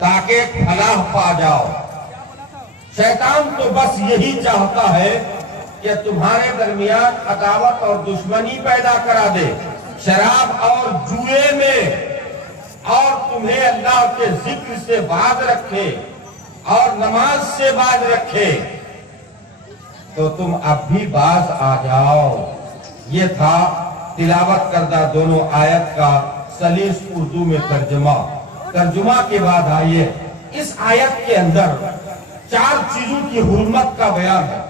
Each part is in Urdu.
تاکہ فلاح پا جاؤ۔ شیطان تو بس یہی چاہتا ہے کہ تمہارے درمیان عداوت اور دشمنی پیدا کرا دے، شراب اور جوئے میں، اور تمہیں اللہ کے ذکر سے باز رکھے اور نماز سے باز رکھے۔ تو تم اب بھی باز آ جاؤ۔ یہ تھا تلاوت کردہ دونوں آیت کا سلیس اردو میں ترجمہ کے بعد آئیے اس آیت کے اندر 4 چیزوں کی حرمت کا بیان ہے۔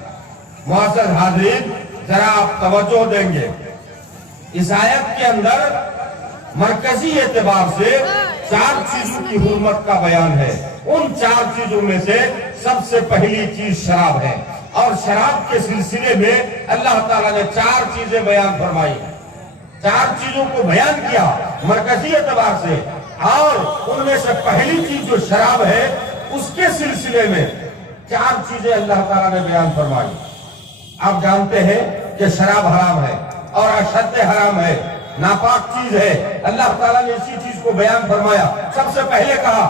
معزز حاضرین، ذرا آپ توجہ دیں گے، اس آیت کے اندر مرکزی اعتبار سے 4 چیزوں کی حرمت کا بیان ہے۔ ان 4 چیزوں میں سے سب سے پہلی چیز شراب ہے، اور شراب کے سلسلے میں اللہ تعالیٰ نے 4 چیزیں بیان فرمائی، 4 چیزوں کو بیان کیا مرکزی اعتبار سے، اور ان میں سے پہلی چیز جو شراب ہے اس کے سلسلے میں 4 چیزیں اللہ تعالیٰ نے بیان فرمائی۔ آپ جانتے ہیں کہ شراب حرام ہے اور اشد حرام ہے، ناپاک چیز ہے۔ اللہ تعالیٰ نے اسی چیز کو بیان فرمایا۔ سب سے پہلے کہا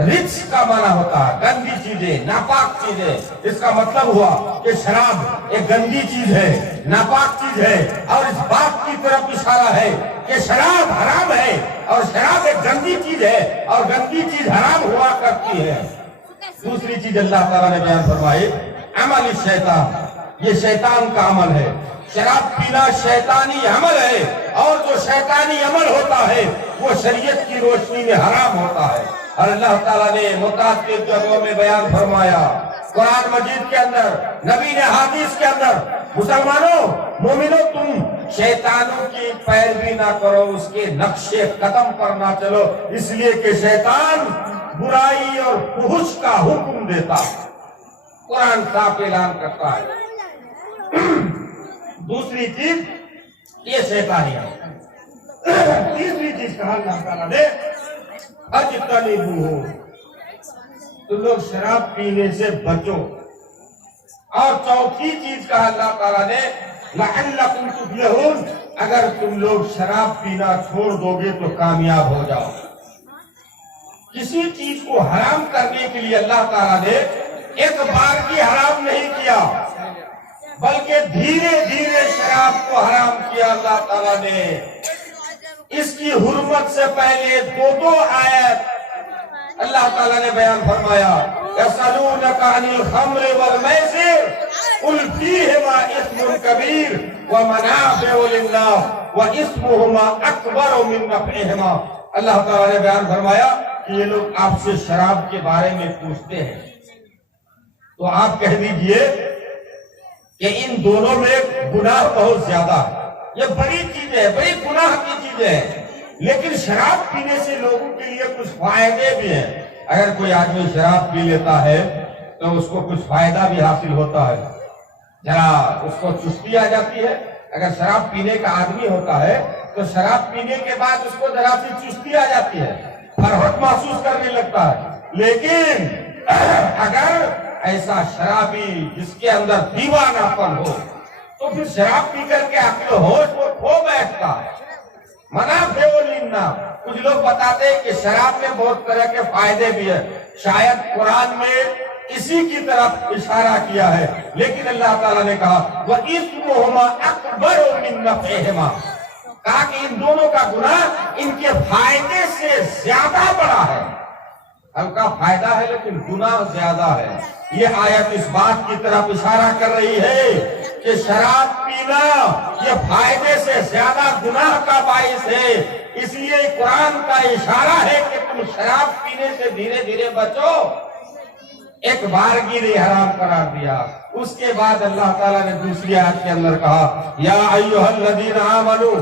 رچ کا معنی ہوتا ہے گندی چیزیں، ناپاک چیزیں۔ اس کا مطلب ہوا کہ شراب ایک گندی چیز ہے، ناپاک چیز ہے، اور اس بات کی طرف اشارہ ہے کہ شراب حرام ہے اور شراب ایک گندی چیز ہے اور گندی چیز حرام ہوا کرتی ہے۔ دوسری چیز اللہ تعالیٰ نے بیان فرمائی، عمل الشیطان، یہ شیطان کا عمل ہے۔ شراب پینا شیطانی عمل ہے، اور جو شیطانی عمل ہوتا ہے وہ شریعت کی روشنی میں حرام ہوتا ہے۔ اور اللہ تعالیٰ نے متعدد جگہوں میں بیان فرمایا، قرآن مجید کے اندر، نبی نے حدیث کے اندر، مسلمانوں، مومنوں، تم شیطانوں کی پیروی نہ کرو، اس کے نقش قدم پر نہ چلو، اس لیے کہ شیطان برائی اور فحش کا حکم دیتا ہے۔ قرآن صاف اعلان کرتا ہے۔ دوسری چیز یہ شیطانی ہے۔ تیسری چیز کہا اللہ تعالیٰ نے، اجتنبوہ، تم لوگ شراب پینے سے بچو۔ اور چوتھی چیز کہا اللہ تعالیٰ نے، لعلکم تفلحون، اگر تم لوگ شراب پینا چھوڑ دو گے تو کامیاب ہو جاؤ۔ کسی چیز کو حرام کرنے کے لیے اللہ تعالیٰ نے ایک بار کی حرام نہیں کیا، بلکہ دھیرے دھیرے شراب کو حرام کیا اللہ تعالیٰ نے۔ اس کی حرمت سے پہلے 2 آیت اللہ تعالیٰ نے بیان فرمایا، یسألونک عن الخمر والمیسر قل فیہما اثم کبیر ومنافع للناس واسمہما اکبر من نفعہما۔ اللہ تعالیٰ نے بیان فرمایا کہ یہ لوگ آپ سے شراب کے بارے میں پوچھتے ہیں، تو آپ کہہ دیجئے کہ ان دونوں میں گناہ بہت زیادہ ہے، یہ بڑی چیز ہے، بڑی گناہ کی چیز ہے، لیکن شراب پینے سے لوگوں کے لیے کچھ فائدے بھی ہیں۔ اگر کوئی آدمی شراب پی لیتا ہے تو اس کو کچھ فائدہ بھی حاصل ہوتا ہے، ذرا اس کو چستی آ جاتی ہے۔ اگر شراب پینے کا آدمی ہوتا ہے تو شراب پینے کے بعد اس کو ذرا سی چستی آ جاتی ہے، فرحت محسوس کرنے لگتا ہے۔ لیکن اگر ایسا شرابی جس کے اندر دیوانہ پن ہو تو پھر شراب پی کر کے عقل و ہوش کو کھو بیٹھتا ہے۔ منافع للناس، کچھ لوگ بتاتے ہیں کہ شراب میں بہت طرح کے فائدے بھی ہیں، شاید قرآن میں اسی کی طرف اشارہ کیا ہے، لیکن اللہ تعالیٰ نے کہا وَإِثْمُهُمَا أَكْبَرُ مِن نَفْعِهِمَا، کہا کہ ان دونوں کا گناہ ان کے فائدے سے زیادہ بڑا ہے۔ ہلکا فائدہ ہے لیکن گناہ زیادہ ہے۔ یہ آیت اس بات کی طرف اشارہ کر رہی ہے کہ شراب پینا یہ فائدے سے زیادہ گناہ کا باعث ہے، اس لیے قرآن کا اشارہ ہے کہ تم شراب پینے سے دھیرے دھیرے بچو۔ ایک بارگی نے حرام قرار دیا، اس کے بعد اللہ تعالیٰ نے دوسری آیت کے اندر کہا یا ایھا الذین آمنوا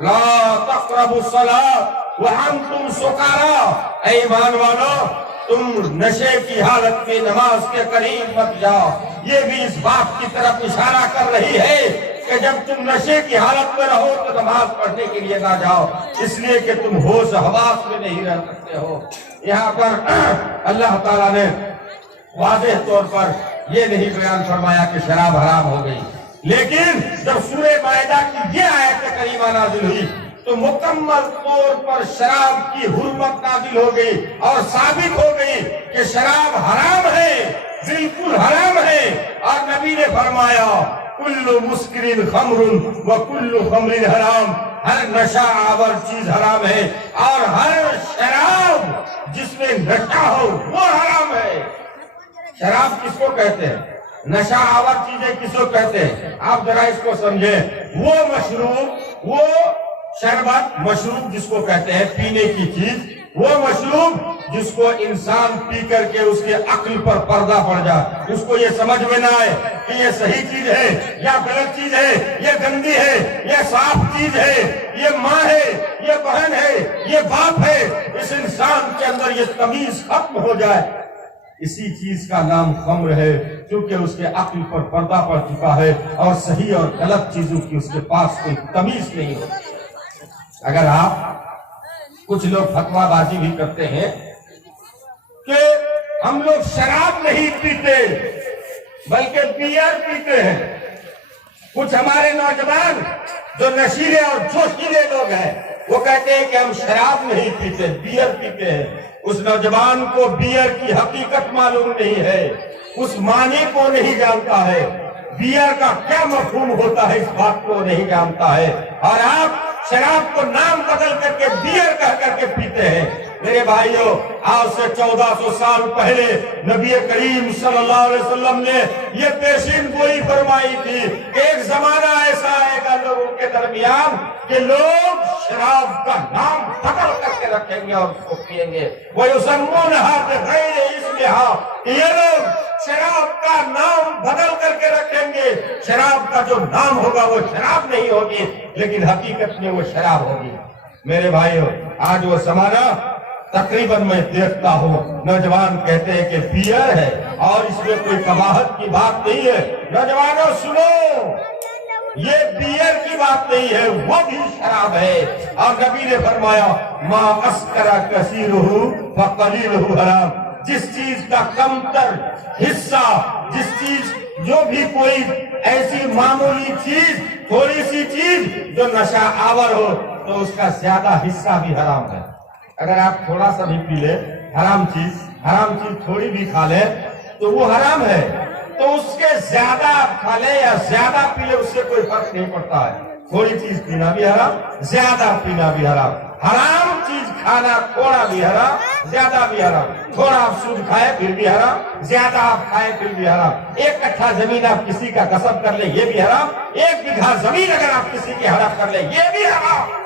لا تقربوا الصلاۃ وانتم سکارا، اے ایمان والو تم نشے کی حالت میں نماز کے قریب مت جاؤ۔ یہ بھی اس بات کی طرف اشارہ کر رہی ہے کہ جب تم نشے کی حالت میں رہو تو نماز پڑھنے کے لیے نہ جاؤ، اس لیے کہ تم ہوش حواس میں نہیں رہ سکتے ہو۔ یہاں پر اللہ تعالیٰ نے واضح طور پر یہ نہیں بیان فرمایا کہ شراب حرام ہو گئی، لیکن جب سورہ مائدہ کی یہ آیت کریمہ نازل ہوئی تو مکمل طور پر شراب کی حرمت نازل ہو گئی اور ثابت ہو گئی کہ شراب حرام ہے، بالکل حرام ہے۔ اور نبی نے فرمایا کل مسکر خمر و کل خمر حرام، ہر نشہ آور چیز حرام ہے اور ہر شراب جس میں نشہ ہو وہ حرام ہے۔ شراب کس کو کہتے ہیں؟ نشہ آور چیزیں کس کو کہتے ہیں؟ آپ ذرا اس کو سمجھیں۔ وہ مشروب، وہ شربت مشروب جس کو کہتے ہیں، پینے کی چیز، وہ مشروب جس کو انسان پی کر کے اس کے عقل پر پردہ پڑ جائے، اس کو یہ سمجھ میں نہ آئے کہ یہ صحیح چیز ہے یا غلط چیز ہے، یہ گندی ہے، یہ صاف چیز ہے، یہ ماں ہے، یہ بہن ہے، یہ باپ ہے، اس انسان کے اندر یہ تمیز ختم ہو جائے۔ اسی چیز کا نام خمر ہے، کیونکہ اس کے عقل پر پردہ پڑ چکا ہے اور صحیح اور غلط چیزوں کی اس کے پاس کوئی تمیز نہیں ہوتی۔ اگر آپ کچھ لوگ فتویٰ بازی بھی کرتے ہیں کہ ہم لوگ شراب نہیں پیتے بلکہ بیئر پیتے ہیں، کچھ ہمارے نوجوان جو نشیلے اور جوشیلے لوگ ہیں وہ کہتے ہیں کہ ہم شراب نہیں پیتے، بیئر پیتے ہیں۔ اس نوجوان کو بیئر کی حقیقت معلوم نہیں ہے، اس معنی کو نہیں جانتا ہے، بیئر کا کیا مفہوم ہوتا ہے اس بات کو نہیں جانتا ہے، اور آپ شراب کو نام بدل کر کے بیئر کہہ کر کے پیتے ہیں۔ میرے بھائیوں، آج سے 1400 سال پہلے نبی کریم صلی اللہ علیہ وسلم نے یہ پیشین گوئی فرمائی تھی کہ ایک زمانہ ایسا آئے گا لوگوں کے درمیان کہ لوگ شراب کا نام بدل کر کے رکھیں گے اور اس کو پیئیں گے۔ وَيُسَمُّونَهَا بِغَيْرِ اسْمِهَا، یہ لوگ شراب کا نام بدل کر کے رکھیں گے، شراب کا جو نام ہوگا وہ شراب نہیں ہوگی لیکن حقیقت میں وہ شراب ہوگی۔ میرے بھائیوں، آج وہ زمانہ تقریباً میں دیکھتا ہوں نوجوان کہتے ہیں کہ بیئر ہے اور اس میں کوئی قباحت کی بات نہیں ہے۔ نوجوانوں سنو، یہ بیئر کی بات نہیں ہے، وہ بھی شراب ہے، اور نبی نے فرمایا ما اسکر کثیرہ فقلیلہ حرام، جس چیز کا کم تر حصہ، جس چیز جو بھی کوئی ایسی معمولی چیز، تھوڑی سی چیز جو نشہ آور ہو تو اس کا زیادہ حصہ بھی حرام ہے۔ اگر آپ تھوڑا سا بھی پی لے حرام چیز تھوڑی بھی کھا لے تو وہ حرام ہے، تو اس کے زیادہ آپ کھا لے یا زیادہ پی لے اس سے کوئی فرق نہیں پڑتا ہے۔ تھوڑی چیز پینا بھی حرام، زیادہ پینا بھی حرام، حرام چیز کھانا تھوڑا بھی حرام، زیادہ بھی حرام۔ تھوڑا آپ سود کھائے پھر بھی حرام، زیادہ آپ کھائے پھر بھی حرام۔ 1 کٹھا زمین آپ کسی کا غصب کر لیں یہ بھی حرام، 1 بیگھا زمین اگر آپ کسی کی ہڑپ کر لیں یہ بھی حرام۔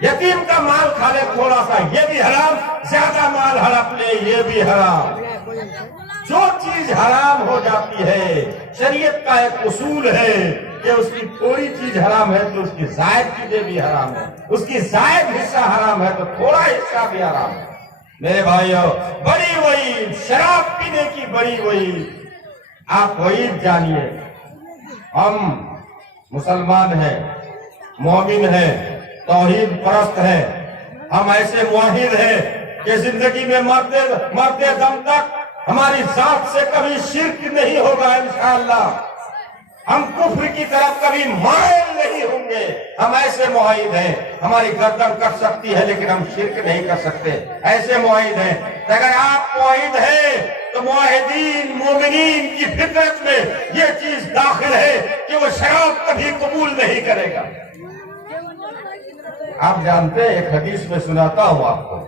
یتیم کا مال کھا لے تھوڑا سا یہ بھی حرام، زیادہ مال ہڑپ لے یہ بھی حرام۔ جو چیز حرام ہو جاتی ہے، شریعت کا ایک اصول ہے کہ اس کی تھوڑی چیز حرام ہے تو اس کی زائد چیزیں بھی حرام ہے، اس کی زائد حصہ حرام ہے تو تھوڑا حصہ بھی حرام ہے۔ میرے بھائیو، بڑی وعید، شراب پینے کی بڑی وعید۔ آپ وعید جانیے، ہم مسلمان ہیں، مومن ہیں، توحید پرست ہے، ہم ایسے موحد ہیں کہ زندگی میں مرتے دم تک ہماری ذات سے کبھی شرک نہیں ہوگا انشاءاللہ، ہم کفر کی طرف کبھی مائل نہیں ہوں گے، ہم ایسے موحد ہیں۔ ہماری گردن کٹ سکتی ہے لیکن ہم شرک نہیں کر سکتے، ایسے موحد ہیں۔ اگر آپ موحد ہیں تو موحدین مومنین کی فطرت میں یہ چیز داخل ہے کہ وہ شراب کبھی قبول نہیں کرے گا۔ آپ جانتے ہیں، ایک حدیث میں سناتا ہوں آپ کو،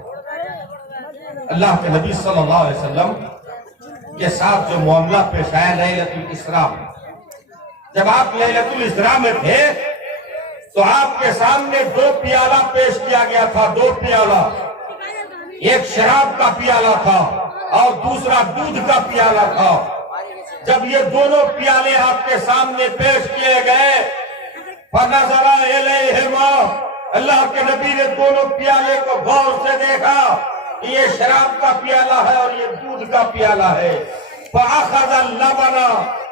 اللہ کے نبی صلی اللہ علیہ وسلم کے ساتھ جو معاملہ پیش آیا لیلۃ الاسراء، جب آپ لیلۃ الاسراء میں تھے تو آپ کے سامنے 2 پیالہ پیش کیا گیا تھا، 2 پیالہ، ایک شراب کا پیالہ تھا اور دوسرا دودھ کا پیالہ تھا۔ جب یہ دونوں پیالے آپ کے سامنے پیش کیے گئے، فَنَظَرَ إِلَيْهِمَا، اللہ کے نبی نے دونوں پیالے کو غور سے دیکھا کہ یہ شراب کا پیالہ ہے اور یہ دودھ کا پیالہ ہے۔ فَأَخَذَ اللَّبَنَ،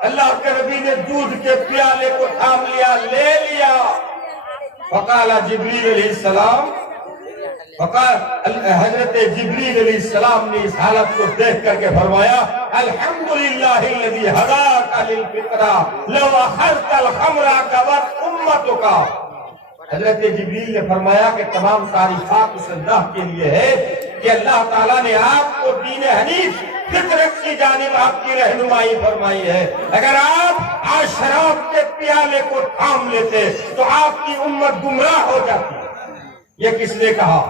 اللہ کے نبی نے دودھ کے پیالے کو تھام لیا، لے لیا۔ فقال جبریل علیہ السلام، حضرت جبریل علیہ السلام نے اس حالت کو دیکھ کر کے فرمایا الحمدللہ الذی ہداک للفطرہ لو اخذت الخمر کبت امتک، حضرت جبریل نے فرمایا کہ تمام تعریفات اس اللہ کے لیے ہے کہ اللہ تعالیٰ نے آپ کو دین حنیف فطرت کی جانب آپ کی رہنمائی فرمائی ہے. اگر آپ آج شراب کے پیالے کو تھام لیتے تو آپ کی امت گمراہ ہو جاتی. یہ کس نے کہا؟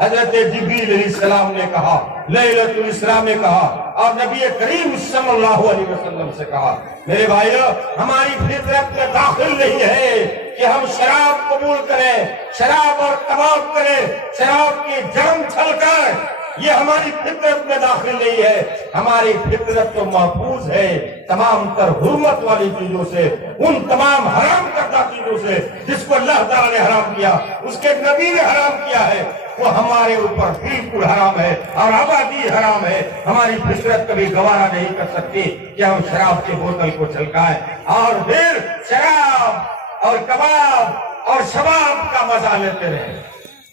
حضرت جبریل علیہ السلام نے کہا، لیلۃ الاسراء میں کہا، اور نبی کریم صلی اللہ علیہ وسلم سے کہا. میرے بھائیو، ہماری فطرت میں داخل نہیں ہے کہ ہم شراب قبول کریں، شراب اور کباب کریں، شراب کی جرم چھل کر. یہ ہماری فطرت میں داخل نہیں ہے. ہماری فطرت تو محفوظ ہے تمام تر حرمت والی چیزوں سے، ان تمام حرام کردہ چیزوں سے جس کو اللہ تعالیٰ نے حرام کیا، اس کے نبی نے حرام کیا ہے، وہ ہمارے اوپر بالکل حرام ہے اور آبادی حرام ہے. ہماری فطرت کبھی گوارا نہیں کر سکتی کہ ہم شراب کی بوتل کو چھلکائیں اور پھر شراب اور کباب اور شباب کا مزہ لیتے رہے.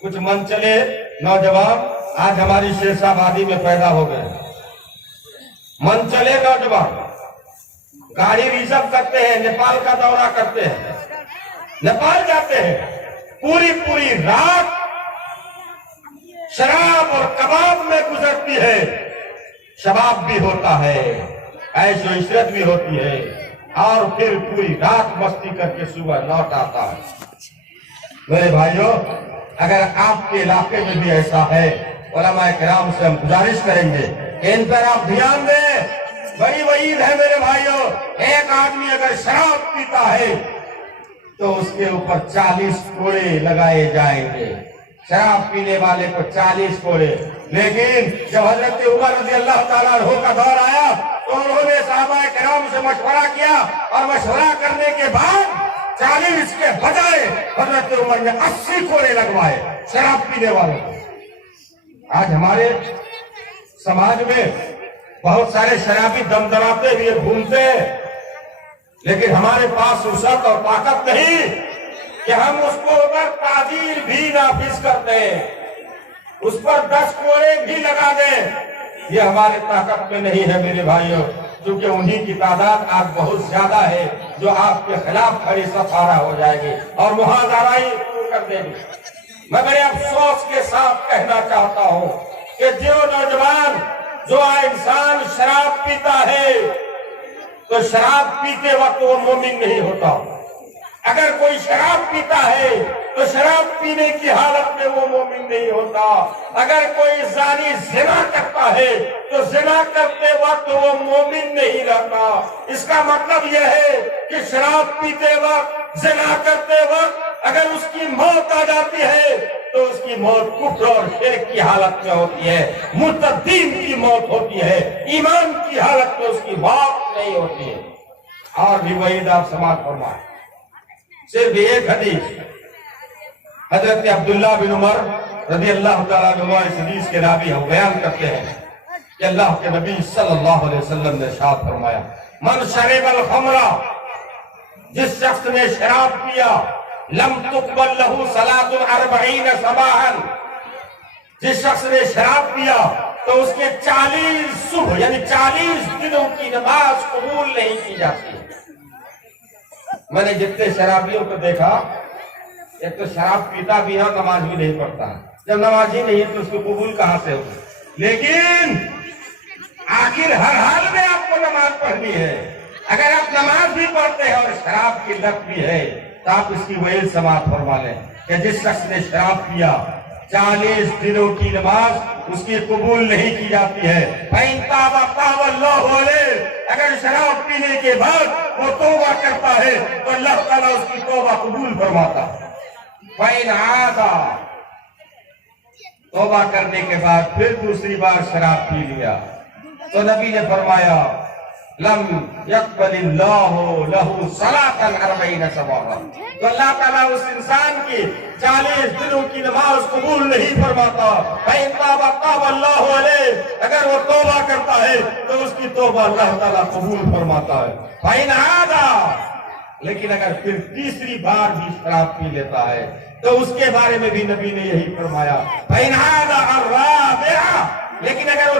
کچھ من چلے نوجوان آج ہماری شیخ آبادی میں پیدا ہو گئے. من چلے نوجوان گاڑی ریزرو کرتے ہیں، نیپال کا دورہ کرتے ہیں، نیپال جاتے ہیں، پوری رات شراب اور کباب میں گزرتی ہے. شباب بھی ہوتا ہے، عیش و عشرت بھی ہوتی ہے، اور پھر پوری رات مستی کر کے صبح لوٹ آتا ہے. میرے بھائیوں، اگر آپ کے علاقے میں بھی ایسا ہے، علماء کرام سے ہم گزارش کریں گے کہ ان پر آپ دھیان دیں. بڑی وعید ہے میرے بھائیوں. ایک آدمی اگر شراب پیتا ہے تو اس کے اوپر 40 کوڑے لگائے جائیں گے. شراب پینے والے کو 40 کوڑے. لیکن جب حضرت عمر رضی اللہ تعالیٰ عنہ کا دور آیا تو انہوں نے صحابہ کرام سے مشورہ کیا، اور مشورہ کرنے کے بعد 40 کے بجائے حضرت عمر نے 80 کوڑے لگوائے شراب پینے والوں کو. آج ہمارے سماج میں بہت سارے شرابی دم دراتے ہوئے گھومتے ہیں، لیکن ہمارے پاس وسعت اور طاقت نہیں کہ ہم اس کو اوپر تعزیر بھی نافذ کر دیں، اس پر 10 کوڑے بھی لگا دیں. یہ ہمارے طاقت میں نہیں ہے میرے بھائیوں، کیونکہ انہی کی تعداد آج بہت زیادہ ہے جو آپ کے خلاف کھڑی سفارہ ہو جائے گی اور محاذرائی کر دے گی. میں بڑے افسوس کے ساتھ کہنا چاہتا ہوں کہ جو نوجوان، جو انسان شراب پیتا ہے تو شراب پیتے وقت وہ مومن نہیں ہوتا. اگر کوئی شراب پیتا ہے تو شراب پینے کی حالت میں وہ مومن نہیں ہوتا. اگر کوئی زانی زنا کرتا ہے تو زنا کرتے وقت وہ مومن نہیں رہتا. اس کا مطلب یہ ہے کہ شراب پیتے وقت، زنا کرتے وقت اگر اس کی موت آ جاتی ہے تو اس کی موت کفر اور شرک کی حالت میں ہوتی ہے، مرتدین کی موت ہوتی ہے، ایمان کی حالت میں اس کی موت نہیں ہوتی ہے. اور بھی وعید آپ سماعت فرمائیں. صرف ایک حدیث حضرت عبداللہ بن عمر رضی اللہ تعالیٰ عنہ اس حدیث کے راوی ہم بیان کرتے ہیں کہ اللہ کے نبی صلی اللہ علیہ وسلم نے ارشاد فرمایا، من شرب الخمر، جس شخص نے شراب پیا، لم تقبل له صلاة 40 صباحا، جس شخص نے شراب پیا تو اس کے 40 صبح یعنی 40 دنوں کی نماز قبول نہیں کی جاتی. میں نے جتنے شرابیوں کو دیکھا، ایک تو شراب پیتا بھی ہے، نماز بھی نہیں پڑھتا. جب نماز ہی نہیں ہے تو اس کو قبول کہاں سے ہوگی؟ لیکن آخر ہر حال میں آپ کو نماز پڑھنی ہے. اگر آپ نماز بھی پڑھتے ہیں اور شراب کی لت بھی ہے تو آپ اس کی وعید سماعت فرما لیں کہ جس شخص نے شراب پیا 40 دنوں کی نماز اس کی قبول نہیں کی جاتی ہے. فَإِن تَابَ تَابَ اللَّهُ عَلَيْهِ، اگر شراب پینے کے بعد وہ توبہ کرتا ہے تو اللہ تعالیٰ اس کی توبہ قبول فرماتا ہے. فَإِنْ عَادَ، توبہ کرنے کے بعد پھر دوسری بار شراب پی لیا تو نبی نے فرمایا، لم يقبل اللہ لہ صلاة 40 صباحا، تو اللہ تعالیٰ اس انسان کی 40 دنوں کی نماز قبول نہیں فرماتا. فَإِن تَابَ تَابَ اللَّهُ عَلَيْهِ، اگر وہ توبہ کرتا ہے تو اس کی توبہ اللہ تعالیٰ قبول فرماتا ہے. فَإِنْ عَادَ، لیکن اگر پھر تیسری بار بھی شراب پی لیتا ہے تو اس کے بارے میں بھی نبی نے یہی فرمایا. فَإِنْ عَادَ الرَّابِعَ، لیکن اگر وہ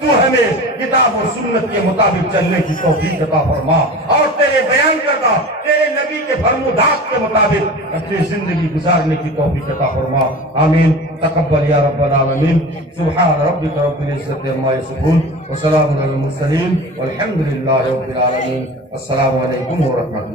تو ہمیں کتاب اور سنت کے مطابق چلنے کی توفیق عطا فرما اور تیرے بیان کردہ تیرے نبی کے فرمودات کے مطابق اپنی زندگی گزارنے کی توفیق عطا فرما آمین تقبل یا رب العالمین سبحان ربک رب العزت عما یصفون وسلام علی المرسلین والحمد للہ رب العالمین السلام علیکم ورحمۃ اللہ